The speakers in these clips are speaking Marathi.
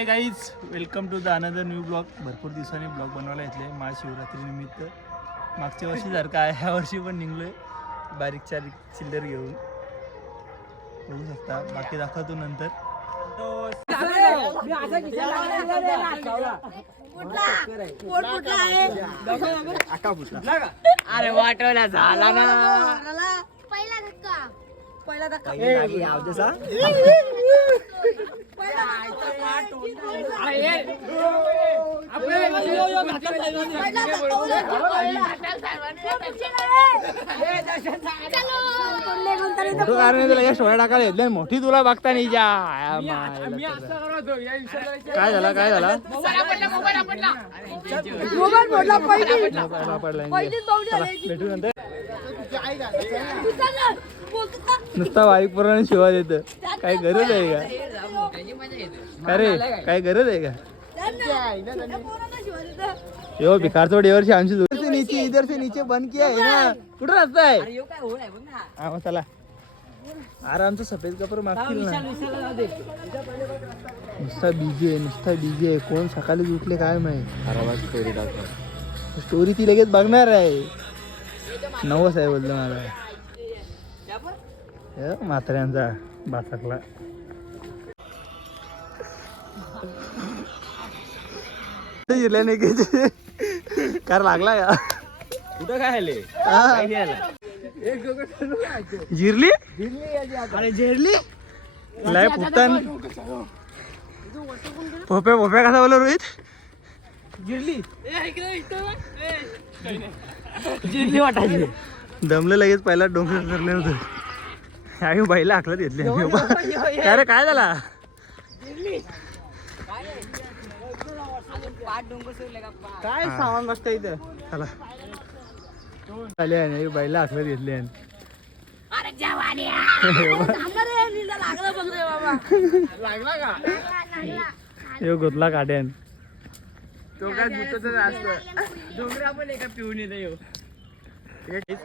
High guys, welcome to the another new blog. भरपूर दिवसांनी ब्लॉग बनवायला घेतले महाशिवरात्री निमित्त. मागच्या वर्षी सारखं आहे, ह्या वर्षी पण निघलोय बारीक चारीक चिल्लर घेऊन. बघू शकता, बाकी दाखवतो नंतर. अरे वाटवला झाला ना पहिला धक्का. पहिला धक्का सोळा टाकायला घेतले मोठी तुला बघता नाही जा. काय झाला काय झाला भेटू नंतर. नुसता बाईक पुराण शिवा देत. काय गरज आहे का रे? काय गरज आहे का? यो भिकार तो डेवर आमची नीचे इधर से नीचे बंद किया है ना. कुठं रास्ता आहे? हा चला. अरे आमचं सफेद कपडे मागतील ना. नुसता डीजे नुसता डीजे. कोण सकाळी उठले काय माहिती. स्टोरी टाकतो. स्टोरी ती लगेच बघणार आहे. नवस आहे बोलतो मला. म्हाताऱ्यांचा बाचकला. जिरल्याने कार लागला का? कुठं काय आले जिरली अरे जिरली लय पुतान. भोप्या भोप्या कसा बोल रोहित? जिरली जिरली वाटायची. दमलं लगेच पहिला डोंगर धरले होतं. आम्ही बाईला हाकलत घेतले. अरे काय झाला? काय सामान बसतं इथं. चला आले आणि बाईला हाकलत घेतले. लागला का यो गोतला काट्यान. तो काय भूतच असतं. डोंगरा पण एका पिऊन येतो.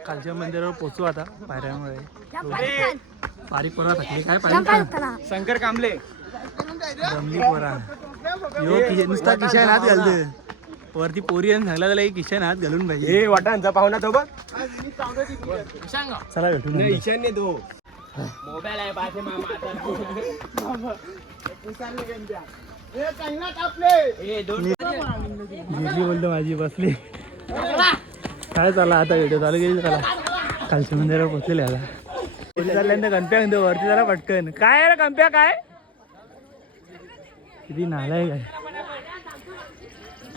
खालच्या मंदिरावर पोचू आता. पायऱ्यामुळे बारीक पोरा थकली काय पाहिजे. शंकर कांबळे दमली पोरा. यो नुसता किशन हात घालत. वरती पोरी सांगला त्याला किशन हात घालून पाहिजे. हे वाटांचा पाहुणा तो बघ. चला भेटून. ईशान्य तो मोबाईल आहे पाठे मामा. जिरली बोलतो माझी बसली. काय चालला आता व्हिडिओ चालू गेली. चला खालच्या मंदिरावर पोचलेले आता. चालल्यानंतर गणप्या म्हणतो वरती जरा पटकन. काय रे गणप्या काय किती नालाय काय.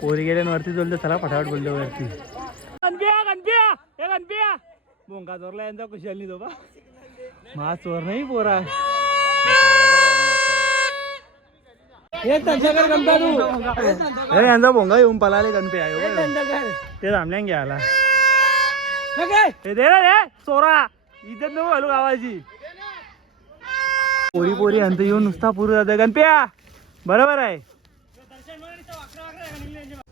पोरी गेल्यावरती बोलतो चला फटाफट बोलतो वरती. गणप्या गणप्या हे गणप्या भोंगा चोरला यांचा कुशाल तो बा. मा चोर नाही पोरा. यांचा भोंगा येऊन पळाले गणप्या. ते थांबल्या घ्यायला दे रे चोरा. इज्जत नको घालू गावाची. पोरी पोरी अंत येऊन नुसता पुरू जाते. गणप्या बरोबर आहे.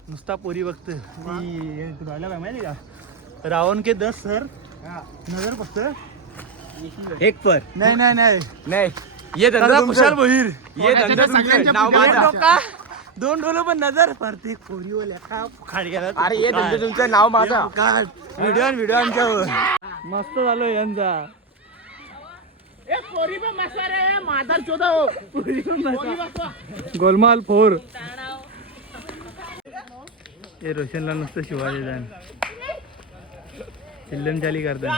नुसता पोरी बघत. माहिती का रावण के 10 सर नजर फक्त एक पर नाही नाही नाही नाही. ये धंदा कुशाल भोईर. ये धंदा सगळ्यांच्या नाव माझा. दोन डोलं पण नजर प्रत्येक पोरी ओल्या खाड गेला. अरे ये धंदा तुमचं नाव माझा. व्हिडिओ आमच्यावर मस्त झालो यांचा. गोलमाल 4. हे रोशनला नुसतं शिवाजी जाण चिल्लम चाली करतात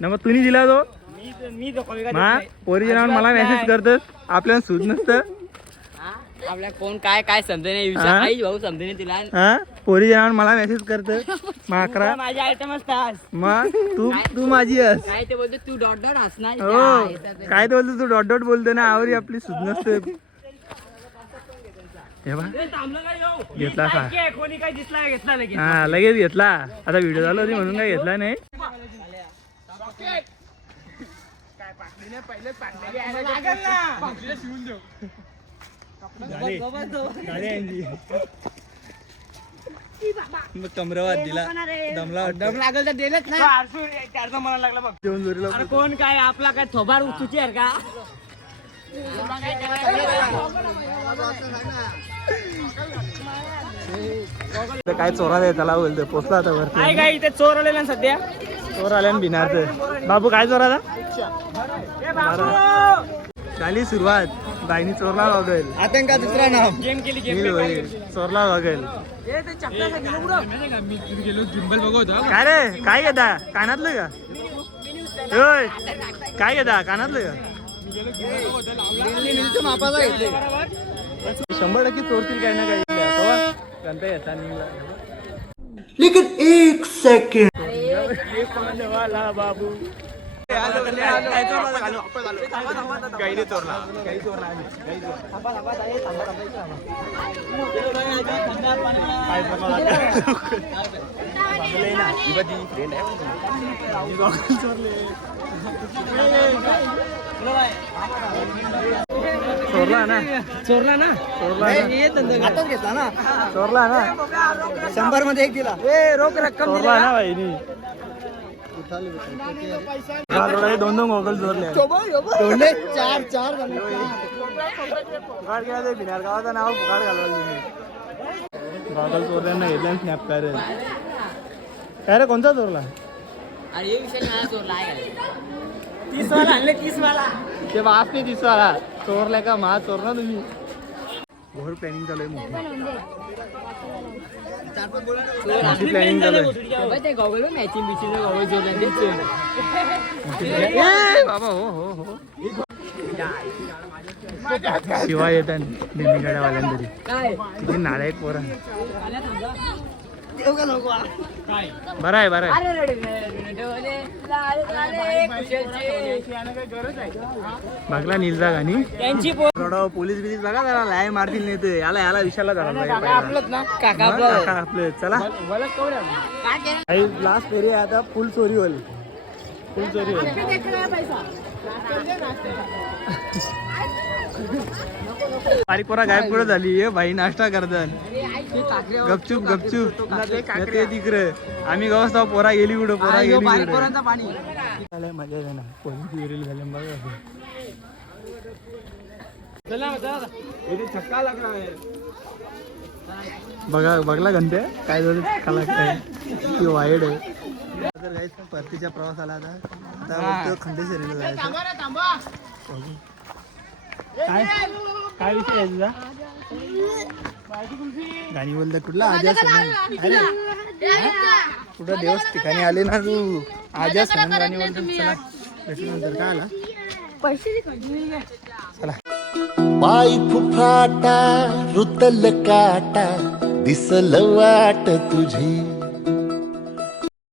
ना. मग तुम्ही दिला तो मा पोरीच्या नावावर मला मेसेज करतस. आपल्याला सूज नसतं. आपल्या कोण काय काय समजे नाही. आई भाऊ समजे नाही तिला. हा पोरीच्या नावावर मला मेसेज करत. माकरा माझी आयटम असतात. मग तू माझी आहेस. काय ते बोलतो तू डॉट डॉट हसणार. हो काय ते बोलतो तू डॉट डॉट बोलतो ना. आवरी आपली सूज नसते. घेतला का कोणी काय दिसला घेतला लगेच. हा लगेच घेतला. आता व्हिडिओ चालू होती म्हणून काय घेतला नाही. कमरावात दिला. दम लागल तर दिलच नाही. मला लागला बघ. जेवण जोरीला कोण काय आपला काय थोबार उचूची आहे का. काय चोरा आहे त्याला बोलतो पोचला आता वरती काय काय इथे चोर आलेला ना सध्या. चोर आल्या बिनारचं बाबू काय चोर आता झाली सुरुवात बाईनी चोरला वागेल आतंका दुसरा नाम गेम केली चोरला वागेल गेलो जिंबल बघतो. काय रे काय घेता कानातलं का होय काय घेता कानातलं का 100% चोरतील काही ना काही गणता येता लेकिन एक सेकंड वाला बाबू गाईने चोरला गाई चोरला चोरला ना चोरला ना चोरला घेतला ना चोरला ना 100 मध्ये एक दिला. रोख रक्कम चोरला ना बाईनी दोन गोगल चोरले चार चार फुकाड केला ते बिनार गावाचं नाव फुकाड घालवायला तुम्ही गॉगल चोरल्यांना घेतल्या स्नॅप काय रे काय रे कोणता चोरला अरे हे विषय नाही चोरला आहे 30 वाला आणले 30 वाला ते वास नाही दिसला चोरलाय का मा चोर ना तुम्ही घोर प्लॅनिंग चालू आहे मोठी प्लॅनिंग चालू आहे ते गॉगल मॅचिंग बिचिंग गॉगल जोडला बाबा हो हो हो शिवाय येतात दिल्ली गाड्यावाल्यांतरी काय किती नालायक पोरा बरं आहे बरं आहे बघला नीलजा गाणी त्यांची पोलीस बिलीस बघा जरा लाय मारतील नाही ते याला याला विषयाला आपलंच ना काका आपलं चला लास्ट फेरी आहे आता फुल चोरी होईल फुल चोरी होईल बारीक पोरा गायब कुठं झाली हे भाई नाश्ता करतात गपचूप गपचूप ते तिकडे आम्ही गवसता पोरा गेली कुठं पोरा गेली मजा आहे ना पोलीस गिरील झाले बघा बघला घंटे काय झालं कला काय ती वाईड आहे तर काहीच परतीच्या प्रवासाला आता खंडेश्वरीला जायचं काय काय विषय आहे तुझा गाणी बोलता कुठला आजा कुठं देवस ठिकाणी आले ना तू आजा सण गाणी बोलतो चला भेटू नंतर काय आला चला पाय फुफाटा रुतल काटा दिसल वाट तुझी